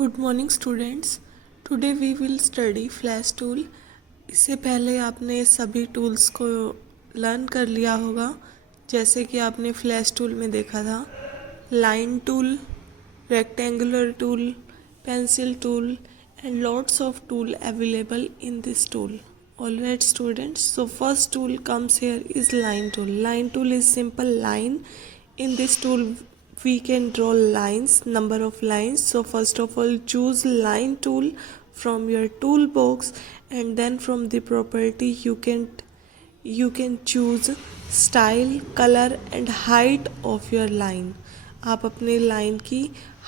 Good morning students. Today we will study flash tool. इससे पहले आपने सभी टूल्स को लर्न कर लिया होगा, जैसे कि आपने फ्लैश टूल में देखा था line tool, rectangular tool, pencil tool and lots of tool available in this tool. Alright students, so first tool comes here is line tool. Line tool is simple line. In this tool we can draw lines, number of lines. So first of all choose line tool from your toolbox, and then from the property you can choose style, color and height of your line. आप अपने line की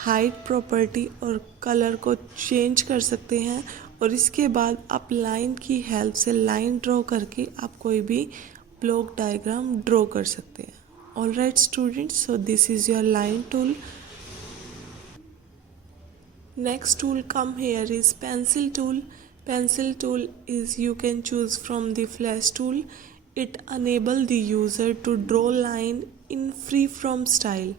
height, property और colour को change कर सकते हैं, और इसके बाद आप लाइन की हेल्प से लाइन ड्रॉ करके आप कोई भी ब्लॉक डायग्राम ड्रॉ कर सकते हैं. Alright students, so this is your line tool. Next tool come here is pencil tool. Pencil tool is you can choose from the flash tool. It enable the user to draw line in free from style.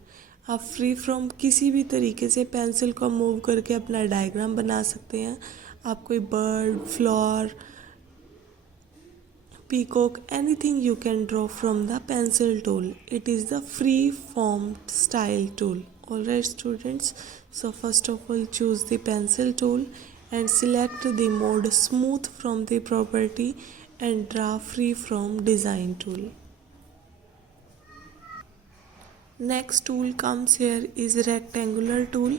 आप free from किसी भी तरीके से pencil को move करके अपना diagram बना सकते हैं. आप कोई bird, flower, peacock, anything you can draw from the pencil tool. It is the free form style tool. Alright students, so first of all choose the pencil tool and select the mode smooth from the property and draw free from design tool. Next tool comes here is rectangular tool.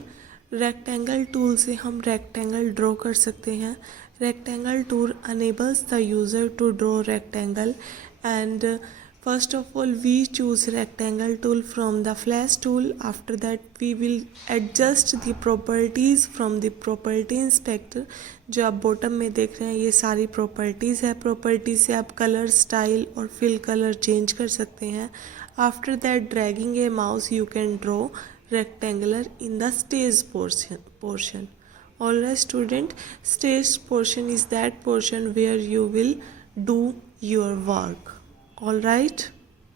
Rectangle tool से हम rectangle draw कर सकते हैं. Rectangle tool enables the user to draw rectangle, and first of all we choose rectangle tool from the flash tool. After that we will adjust the properties from the property inspector. जो आप bottom में देख रहे हैं ये सारी properties है. Property से आप कलर, स्टाइल और फिल कलर चेंज कर सकते हैं. After that dragging a mouse you can draw rectangular in the stage portion. Alright student, stage portion is that portion where you will do your work. Alright,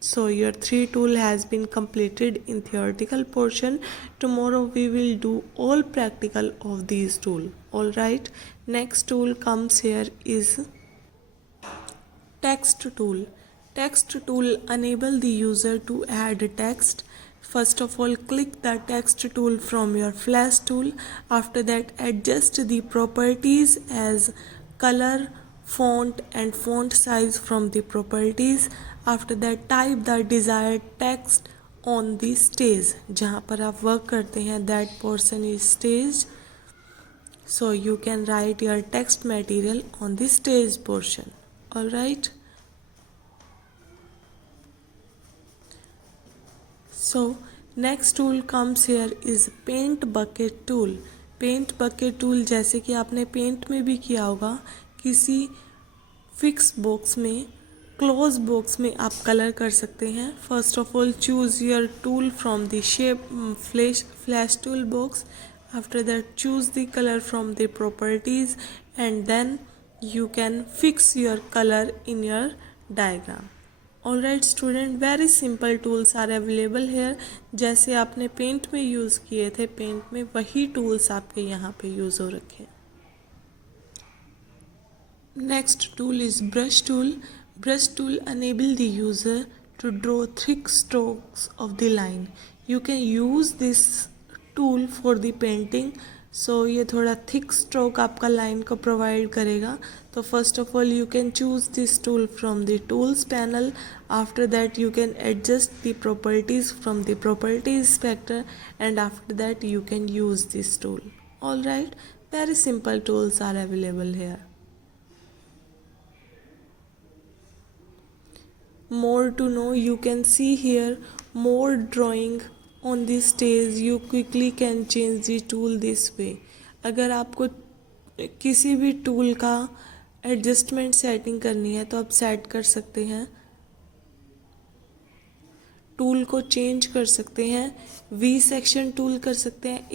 so your 3 tool has been completed in theoretical portion. Tomorrow we will do all practical of these tool. Alright, next tool comes here is text tool. Text tool enable the user to add text. First of all click the text tool from your flash tool. After that adjust the properties as color, font and font size from the properties. After that type the desired text on the stage. जहाँ पर आप work करते हैं that portion is stage. So you can write your text material on the stage portion. Alright. So next tool comes here is paint bucket tool. Paint bucket tool जैसे कि आपने paint में भी किया होगा, किसी फिक्स बॉक्स में, close box में आप कलर कर सकते हैं. First of all choose your tool from the shape flash tool box. After that choose the colour from the properties and then you can fix your color in your diagram. Alright student, very simple tools are available here. जैसे आपने paint में use किए थे, paint में वही tools आपके यहाँ पे यूज़ हो रखे हैं. Next tool is brush tool. Brush tool enable the user to draw thick strokes of the line. You can use this tool for the painting. So ये थोड़ा थिक स्ट्रोक आपका लाइन को प्रोवाइड करेगा. तो first of all you can choose this tool from the tools panel. After that you can adjust the properties from the property inspector, and after that you can use this tool. All right, very simple tools are available here. More to know, you can see here more drawing on this stage. You quickly can change the tool this way. अगर आपको किसी भी tool का adjustment setting करनी है तो आप set कर सकते हैं, टूल को चेंज कर सकते हैं. वी सेक्शन टूल कर सकते हैं,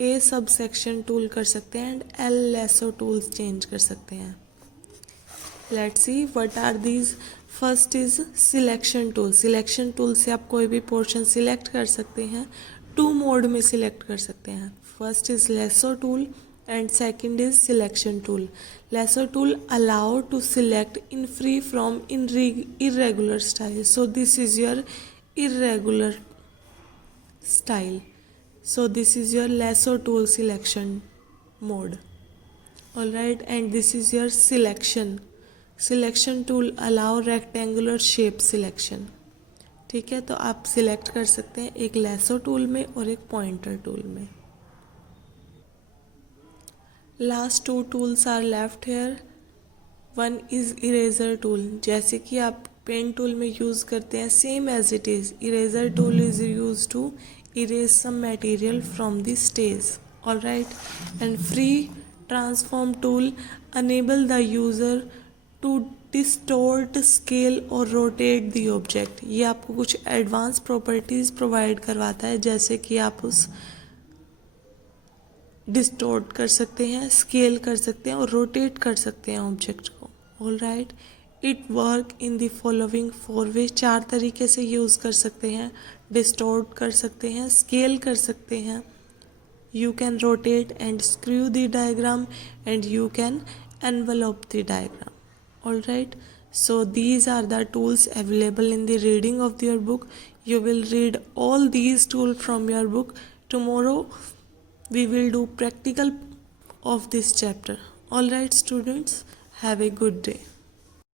ए सब सेक्शन टूल कर सकते हैं, and L lasso tools change कर सकते हैं. Let's see what are these. First is selection tool. Selection tool से आप कोई भी पोर्शन सिलेक्ट कर सकते हैं. टू मोड में सिलेक्ट कर सकते हैं. First is lasso tool and second is selection tool. Lasso tool allow to select in free from irregular style. So this is your irregular style. So this is your lasso tool selection mode. Alright, and this is your selection. Selection tool allow rectangular shape selection. ठीक है, तो आप select कर सकते हैं एक lasso tool में और एक पॉइंटर टूल में. Last two tools are left here. One is eraser tool. जैसे कि आप पेन टूल में यूज़ करते हैं same as it is, eraser tool is use to erase some material from the stage. All right, and free transform tool enable the user to distort, scale और rotate the object. ये आपको कुछ advance properties provide करवाता है, जैसे कि आप उस डिस्टोर्ट कर सकते हैं, स्केल कर सकते हैं और रोटेट कर सकते हैं ऑब्जेक्ट को. All right, it work in the following 4 वे. 4 तरीके से यूज़ कर सकते हैं. डिस्टोर्ट कर सकते हैं, स्केल कर सकते हैं, you can rotate and screw the diagram, and you can envelope the diagram. All right, so these are the tools available in the reading of your book. You will read all these tools from your book. Tomorrow we will do practical of this chapter. All right students, have a good day.